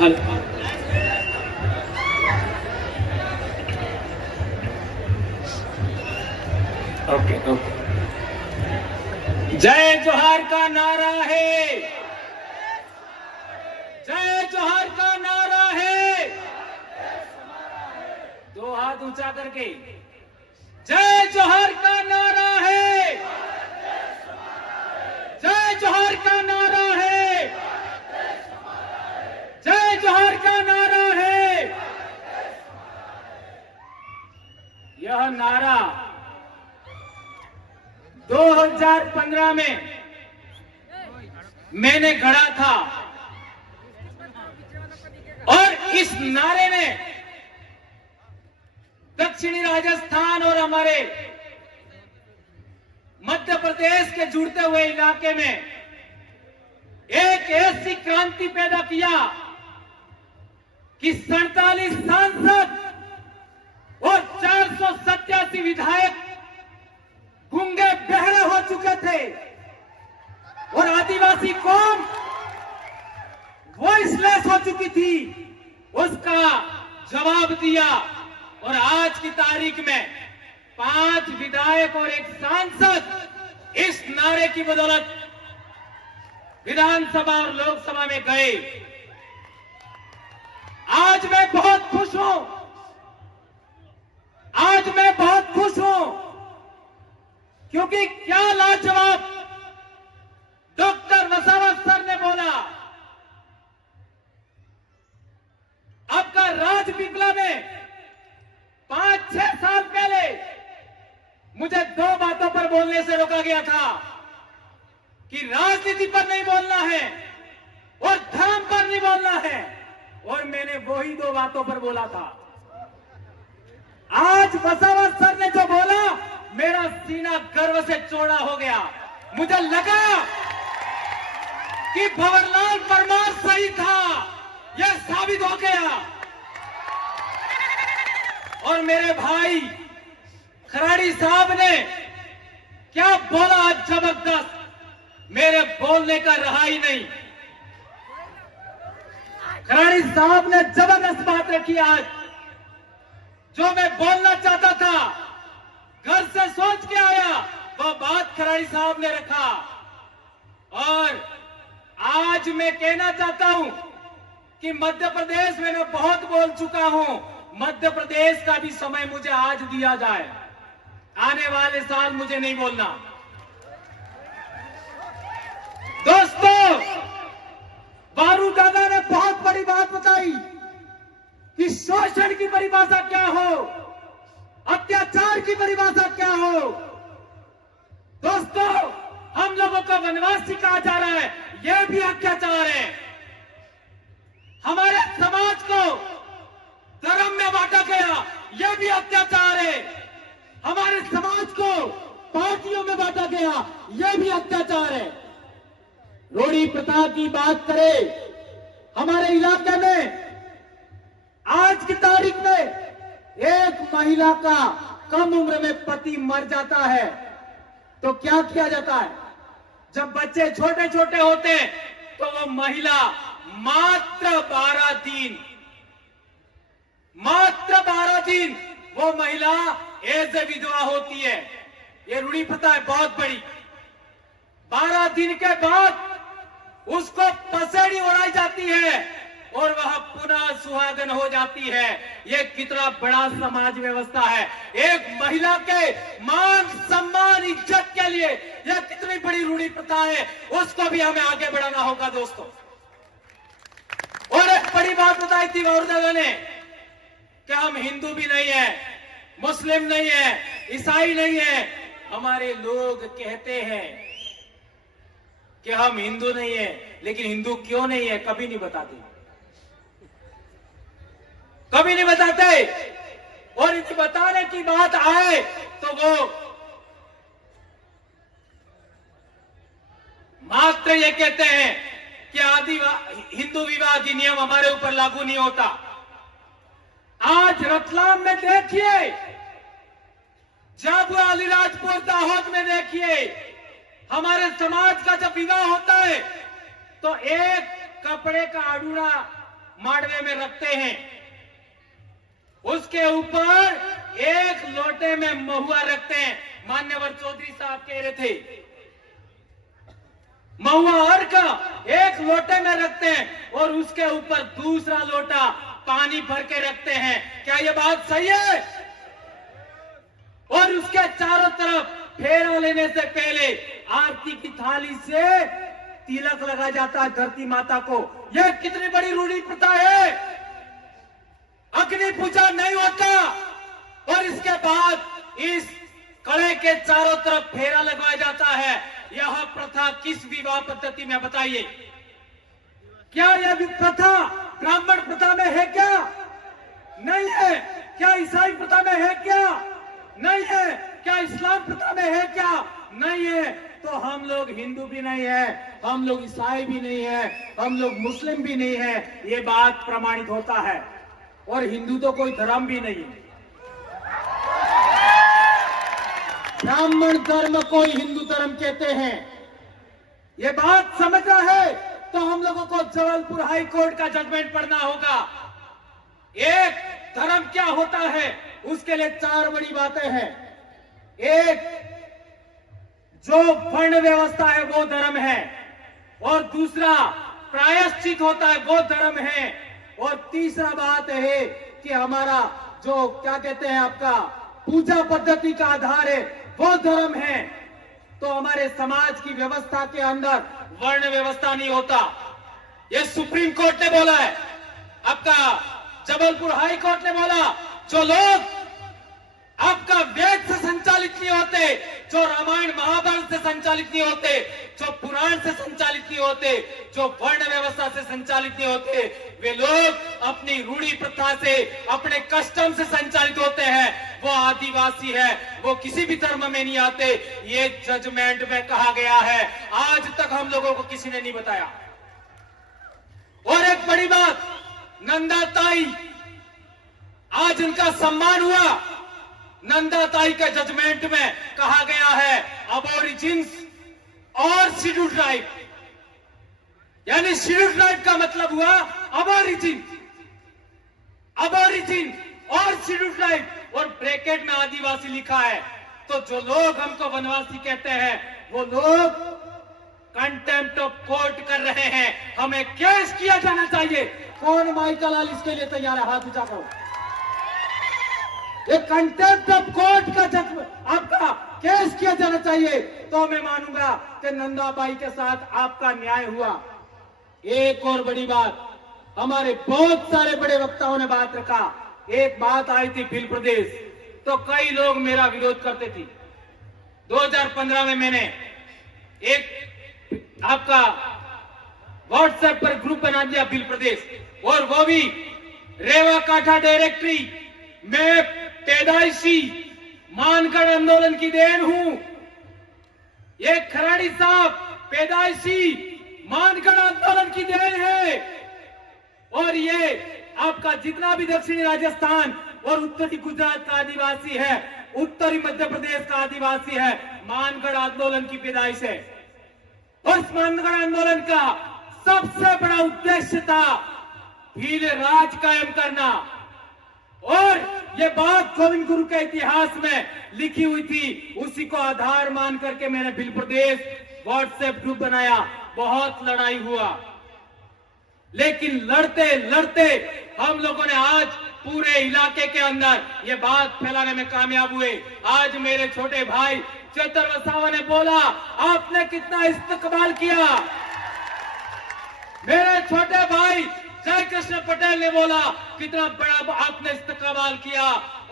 हल okay okay. जय जोहार का नारा है, जय जोहार का नारा है। दो हाथ ऊंचा करके जय जोहार का नारा है, जय जोहार का नारा है, जय जोहार का नारा है। यह नारा 2015 में मैंने गढ़ा था और इस नारे ने दक्षिणी राजस्थान और हमारे मध्य प्रदेश के जुड़ते हुए इलाके में एक ऐसी क्रांति पैदा किया कि 47 सांसद और 487 विधायक गूंगे बहरे हो चुके थे और आदिवासी कौम वॉइसलेस हो चुकी थी। उसका जवाब दिया और आज की तारीख में 5 विधायक और 1 सांसद इस नारे की बदौलत विधानसभा और लोकसभा में गए। आज मैं बहुत खुश हूं, आज मैं बहुत खुश हूं क्योंकि क्या लाजवाब डॉक्टर वसावत सर ने बोला। आपका राजपीपला में 5-6 साल पहले मुझे 2 बातों पर बोलने से रोका गया था कि राजनीति पर नहीं बोलना है और धर्म पर नहीं बोलना है, और मैंने वही 2 बातों पर बोला था। आज वसावत सर ने जो बोला, मेरा सीना गर्व से चौड़ा हो गया। मुझे लगा कि भंवरलाल परमार सही था, यह साबित हो गया। और मेरे भाई खराड़ी साहब ने क्या बोला जबरदस्त, मेरे बोलने का रहा ही नहीं। खराड़ी साहब ने जबरदस्त बात रखी आज। जो मैं बोलना चाहता था, घर से सोच के आया, वह बात खराड़ी साहब ने रखा। और आज मैं कहना चाहता हूं कि मध्य प्रदेश में मैं बहुत बोल चुका हूं। मध्य प्रदेश का भी समय मुझे आज दिया जाए, आने वाले साल मुझे नहीं बोलना। दोस्तों, बारू दादा ने बहुत बड़ी बात बताई कि शोषण की परिभाषा क्या हो, अत्याचार की परिभाषा क्या हो। दोस्तों, हम लोगों को वनवासी कहा जा रहा है, यह भी अत्याचार है। हमारे समाज को धर्म में बांटा गया, यह भी अत्याचार है। हमारे समाज को पार्टियों में बांटा गया, यह भी अत्याचार है। रोड़ी प्रथा की बात करें, हमारे इलाके में आज की तारीख में एक महिला का कम उम्र में पति मर जाता है तो क्या किया जाता है? जब बच्चे छोटे छोटे होते हैं तो वो महिला मात्र 12 दिन वो महिला एज ए विधवा होती है। ये रूढ़ी प्रथा है बहुत बड़ी। 12 दिन के बाद उसको पसेड़ी उड़ाई जाती है और वह पुनः सुहागन हो जाती है। ये कितना बड़ा समाज व्यवस्था है। एक महिला के मान सम्मान इज्जत के लिए यह कितनी बड़ी रूढ़ी प्रथा है, उसको भी हमें आगे बढ़ाना होगा दोस्तों। और एक बड़ी बात बताई थी गौरदादा ने कि हम हिंदू भी नहीं है, मुस्लिम नहीं है, ईसाई नहीं है। हमारे लोग कहते हैं कि हम हिंदू नहीं है, लेकिन हिंदू क्यों नहीं है कभी नहीं बताते, कभी नहीं बताते। और इसे बताने की बात आए तो वो मात्र ये कहते हैं कि हिंदू विवाह अधिनियम हमारे ऊपर लागू नहीं होता। आज रतलाम में देखिए, जब अलीराजपुर दाहोद में देखिए, हमारे समाज का जब विवाह होता है तो एक कपड़े का अड़ूड़ा माड़वे में रखते हैं, उसके ऊपर एक लोटे में महुआ रखते हैं। मान्यवर चौधरी साहब कह रहे थे, महुआ अर्घ का एक लोटे में रखते हैं और उसके ऊपर दूसरा लोटा पानी भर के रखते हैं। क्या यह बात सही है? और उसके चारों तरफ फेरा लेने से पहले आरती की थाली से तिलक लगाया जाता है धरती माता को। यह कितनी बड़ी रूढ़ी प्रथा है। अग्नि पूजा नहीं होता और इसके बाद इस कड़े के चारों तरफ फेरा लगवाया जाता है। यह प्रथा किस विवाह पद्धति में बताइए? क्या यह प्रथा ब्राह्मण प्रथा में है क्या? नहीं है। क्या ईसाई प्रथा में है क्या? नहीं है। क्या इस्लाम प्रथा में है क्या? नहीं है। तो हम लोग हिंदू भी नहीं है, हम लोग ईसाई भी नहीं है, हम लोग मुस्लिम भी नहीं है। ये बात प्रमाणित होता है। और हिंदू तो कोई धर्म भी नहीं है। ब्राह्मण धर्म को हिंदू धर्म कहते हैं। ये बात समझना है तो हम लोगों को जबलपुर हाई कोर्ट का जजमेंट पढ़ना होगा। एक धर्म क्या होता है उसके लिए 4 बड़ी बातें हैं। एक, जो वर्ण व्यवस्था है वो धर्म है, और दूसरा प्रायश्चित होता है वो धर्म है, और तीसरा बात है कि हमारा जो क्या कहते हैं आपका पूजा पद्धति का आधार है वो धर्म है। तो हमारे समाज की व्यवस्था के अंदर वर्ण व्यवस्था नहीं होता। ये सुप्रीम कोर्ट ने बोला है, आपका जबलपुर हाई कोर्ट ने बोला। जो लोग आपका वेद से संचालित नहीं होते, जो रामायण महाभारत से संचालित नहीं होते, जो पुराण से संचालित नहीं होते, जो वर्ण व्यवस्था से संचालित नहीं होते, वे लोग अपनी रूढ़ी प्रथा से, अपने कस्टम से संचालित होते हैं। वो आदिवासी है, वो किसी भी धर्म में नहीं आते। ये जजमेंट में कहा गया है। आज तक हम लोगों को किसी ने नहीं बताया। और एक बड़ी बात, नंदा ताई, आज उनका सम्मान हुआ। नंदा ताई के जजमेंट में कहा गया है अबोरिजिन्स और शेड्यूल ट्राइब, यानी शेड्यूल ट्राइब का मतलब हुआ अबोरिजिन, अबोरिजिन और शेड्यूल ट्राइब, और ब्रैकेट में आदिवासी लिखा है। तो जो लोग हमको वनवासी कहते हैं वो लोग कंटेम्प्ट ऑफ कोर्ट कर रहे हैं। हमें केस किया जाना चाहिए। कौन माइकल लाल इसके लिए तैयार है? हाथ उठा करो। ये कंटेम्प्ट ऑफ कोर्ट का आपका केस किया जाना चाहिए, तो मैं मानूंगा कि नंदाबाई के साथ आपका न्याय हुआ। एक और बड़ी बात, हमारे बहुत सारे बड़े वक्ताओं ने बात रखा। एक बात आई थी भील प्रदेश, तो कई लोग मेरा विरोध करते थे। 2015 में मैंने एक आपका व्हाट्सएप पर ग्रुप बना दिया भील प्रदेश, और वो भी रेवा काठा डायरेक्टरी। मैं पैदाइशी मानगढ़ आंदोलन की देन हूं। ये खराड़ी साहब पैदाइशी मानगढ़ आंदोलन की देन है। और ये आपका जितना भी दक्षिणी राजस्थान और उत्तरी गुजरात का आदिवासी है, उत्तरी मध्य प्रदेश का आदिवासी है, मानगढ़ आंदोलन की पैदाइश है। और इस मानगढ़ आंदोलन का सबसे बड़ा उद्देश्य था भील राज कायम करना। और ये बात गोविंद गुरु के इतिहास में लिखी हुई थी, उसी को आधार मान करके मैंने भील प्रदेश व्हाट्सएप ग्रुप बनाया। बहुत लड़ाई हुआ, लेकिन लड़ते लड़ते हम लोगों ने आज पूरे इलाके के अंदर ये बात फैलाने में कामयाब हुए। आज मेरे छोटे भाई चेतन वसावा ने बोला, आपने कितना इस्तेकबाल किया। मेरे छोटे भाई जय कृष्ण पटेल ने बोला, कितना बड़ा आपने इस्तेकबाल किया।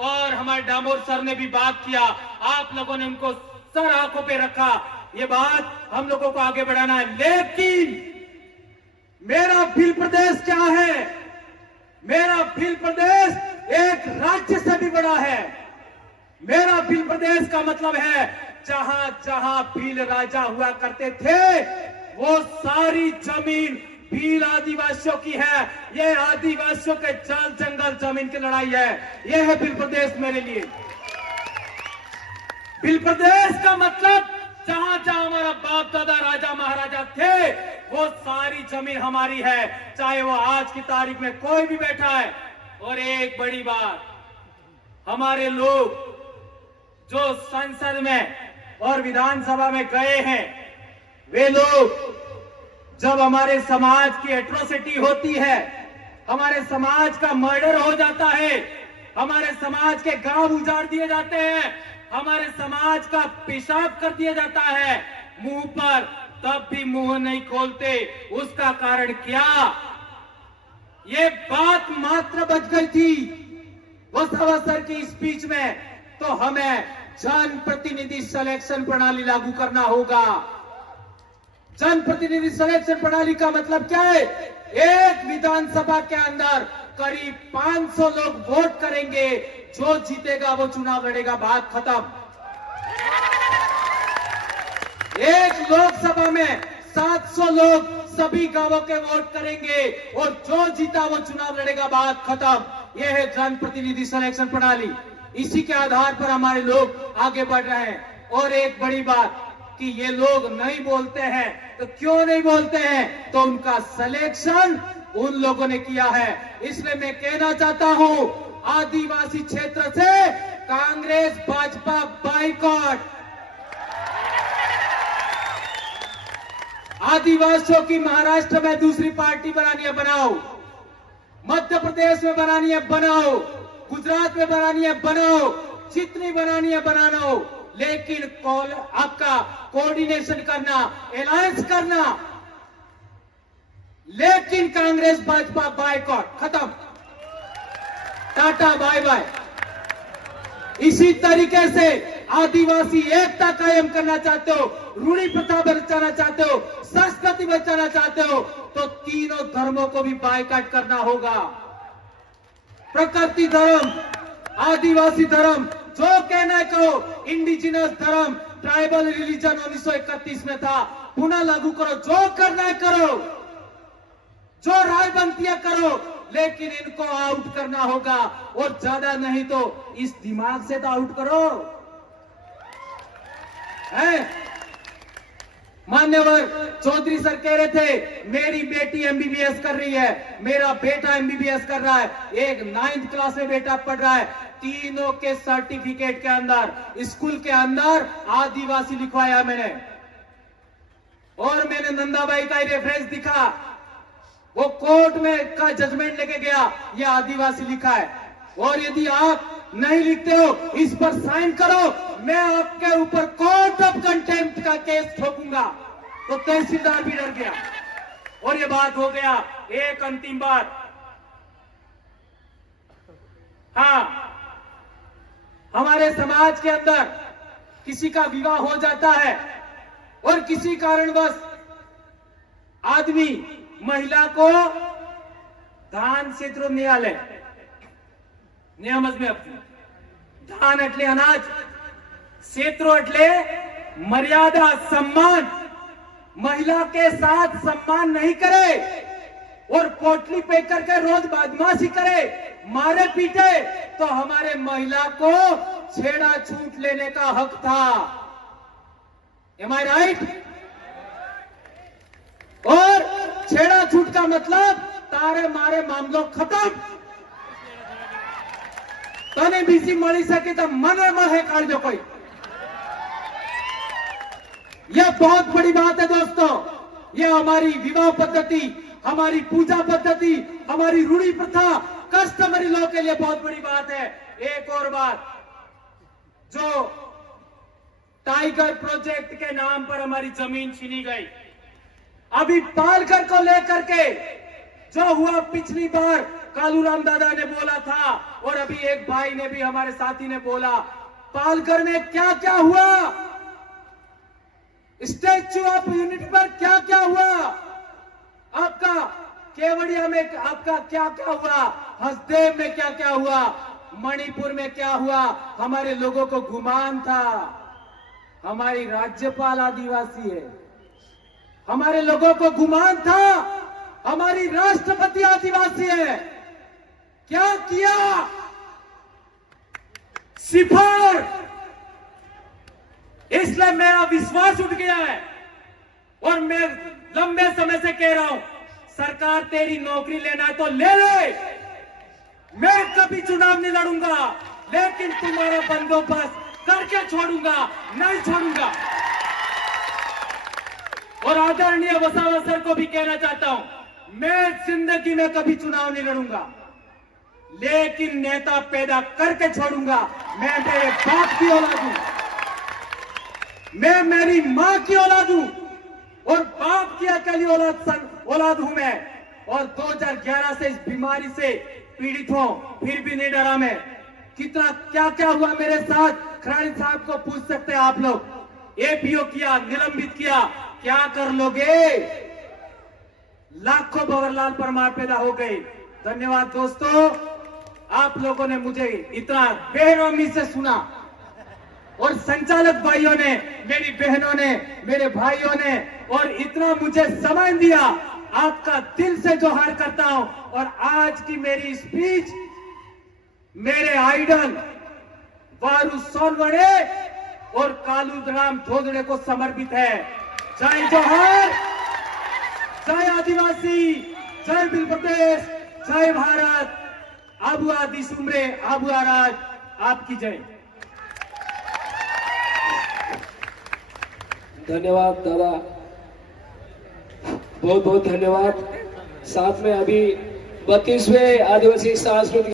और हमारे डामोर सर ने भी बात किया, आप लोगों ने उनको सर आंखों पे रखा। ये बात हम लोगों को आगे बढ़ाना है। लेकिन मेरा भील प्रदेश क्या है? मेरा भील प्रदेश एक राज्य से भी बड़ा है। मेरा भील प्रदेश का मतलब है जहां जहां भील राजा हुआ करते थे वो सारी जमीन भील आदिवासियों की है। ये आदिवासियों के जल जंगल जमीन की लड़ाई है। ये है भील प्रदेश मेरे लिए। भील प्रदेश का मतलब जहां जहां हमारा बाप दादा राजा महाराजा थे वो सारी जमीन हमारी है, चाहे वो आज की तारीख में कोई भी बैठा है। और एक बड़ी बात, हमारे लोग जो संसद में और विधानसभा में गए हैं, वे लोग जब हमारे समाज की एट्रोसिटी होती है, हमारे समाज का मर्डर हो जाता है, हमारे समाज के गांव उजाड़ दिए जाते हैं, हमारे समाज का पेशाब कर दिया जाता है मुंह पर, तब भी मुंह नहीं खोलते। उसका कारण क्या? ये बात मात्र बच गई थी वसावा सर की स्पीच में, तो हमें जनप्रतिनिधि सिलेक्शन प्रणाली लागू करना होगा। जनप्रतिनिधि सिलेक्शन प्रणाली का मतलब क्या है? एक विधानसभा के अंदर करीब 500 लोग वोट करेंगे, जो जीतेगा वो चुनाव लड़ेगा, बात खत्म। एक लोकसभा में 700 लोग सभी गांवों के वोट करेंगे और जो जीता वो चुनाव लड़ेगा, बात खत्म। यह है जनप्रतिनिधि सिलेक्शन प्रणाली। इसी के आधार पर हमारे लोग आगे बढ़ रहे हैं। और एक बड़ी बात कि ये लोग नहीं बोलते हैं, तो क्यों नहीं बोलते हैं? तो उनका सिलेक्शन उन लोगों ने किया है। इसलिए मैं कहना चाहता हूं, आदिवासी क्षेत्र से कांग्रेस भाजपा बाइकॉट। आदिवासियों की महाराष्ट्र में दूसरी पार्टी बनानी है, बनाओ। मध्य प्रदेश में बनानी है, बनाओ। गुजरात में बनानी है, बनाओ। जितनी बनानी है बनाओ, लेकिन आपका कोऑर्डिनेशन करना, अलायंस करना, लेकिन कांग्रेस भाजपा बाइकॉट, खत्म, टाटा बाय बाय। इसी तरीके से आदिवासी एकता कायम करना चाहते हो, रूढ़ी प्रथा बचाना चाहते हो, संस्कृति बचाना चाहते हो, तो तीनों धर्मों को भी बाइकॉट करना होगा। प्रकृति धर्म, आदिवासी धर्म, जो कहना है कहो, इंडिजिनस धर्म, ट्राइबल रिलीजन 1931 में था, पुनः लागू करो, जो करना है करो, जो राय बनती है करो, लेकिन इनको आउट करना होगा। और ज्यादा नहीं तो इस दिमाग से तो आउट करो। है मान्यवर चौधरी सर कह रहे थे, मेरी बेटी एमबीबीएस कर रही है, मेरा बेटा एमबीबीएस कर रहा है, एक 9th क्लास में बेटा पढ़ रहा है, तीनों के सर्टिफिकेट के अंदर, स्कूल के अंदर आदिवासी लिखवाया मैंने। और मैंने नंदाबाई का रेफरेंस दिखा, वो कोर्ट में का जजमेंट लेके गया, ये आदिवासी लिखा है। और यदि आप नहीं लिखते हो, इस पर साइन करो, मैं आपके ऊपर कोर्ट ऑफ कंटेम्प्ट का केस ठोकूंगा। तो तहसीलदार भी डर गया और ये बात हो गया। एक अंतिम बात, हाँ, हमारे समाज के अंदर किसी का विवाह हो जाता है और किसी कारणवश आदमी महिला को दान क्षेत्र न्यायालय नियम में दान એટલે અનાજ, क्षेत्रों એટલે मर्यादा, सम्मान, महिला के साथ सम्मान नहीं करे और पोटली पे करके रोज बदमाशी करे, मारे पीटे, तो हमारे महिला को छेड़ा छूट लेने का हक था। एम आई राइट? और छेड़ा छूट का मतलब तारे मारे मामलों खत्म। तने बीसी मળી શકે तो मन महे काढજો कोई। यह बहुत बड़ी बात है दोस्तों। यह हमारी विवाह पद्धति, हमारी पूजा पद्धति, हमारी रूढ़ी प्रथा, कस्टमरी लॉ के लिए बहुत बड़ी बात है। एक और बात, जो टाइगर प्रोजेक्ट के नाम पर हमारी जमीन छीनी गई, अभी पालघर को लेकर के जो हुआ, पिछली बार कालूराम दादा ने बोला था और अभी एक भाई ने भी, हमारे साथी ने बोला, पालघर में क्या क्या हुआ, स्टैच्यू ऑफ यूनिटी पर क्या क्या हुआ, आपका केवड़िया में आपका क्या क्या हुआ, हसदेव में क्या क्या हुआ, मणिपुर में क्या हुआ। हमारे लोगों को गुमान था हमारी राज्यपाल आदिवासी है, हमारे लोगों को गुमान था हमारी राष्ट्रपति आदिवासी है। क्या किया? सिफर। इसलिए मेरा विश्वास उठ गया है और मैं लंबे समय से कह रहा हूं, सरकार तेरी नौकरी लेना है तो ले ले, मैं कभी चुनाव नहीं लड़ूंगा, लेकिन तुम्हारा बंदोबस्त करके छोड़ूंगा, नहीं छोड़ूंगा। और आदरणीय वसावा सर को भी कहना चाहता हूं, मैं जिंदगी में कभी चुनाव नहीं लड़ूंगा, लेकिन नेता पैदा करके छोड़ूंगा। मैं मेरे बाप की औलाद हूं, मैं मेरी मां की औलाद हूं और बाप की अकेली औलाद हूं मैं। और 2011 से इस बीमारी से पीड़ित हूं, फिर भी नहीं डरा मैं। कितना क्या क्या हुआ मेरे साथ, खराड़ी साहब को पूछ सकते हैं आप लोग। एपीओ किया, निलंबित किया, क्या कर लोगे? लाखों भंवरलाल परमार पैदा हो गए। धन्यवाद दोस्तों, आप लोगों ने मुझे इतना बेरहमी से सुना और संचालक भाइयों ने, मेरी बहनों ने, मेरे भाइयों ने और इतना मुझे समय दिया। आपका दिल से जोहार करता हूं। और आज की मेरी स्पीच मेरे आइडल वारू सोनवणे और कालूराम धोदड़े को समर्पित है। जय जोहार, जय आदिवासी, जय बिल प्रदेश, जय भारत। आबू आदि सुमरे, आबू आराज, आपकी जय। धन्यवाद दादा, बहुत बहुत धन्यवाद। साथ में अभी 32वें आदिवासी सांस्कृतिक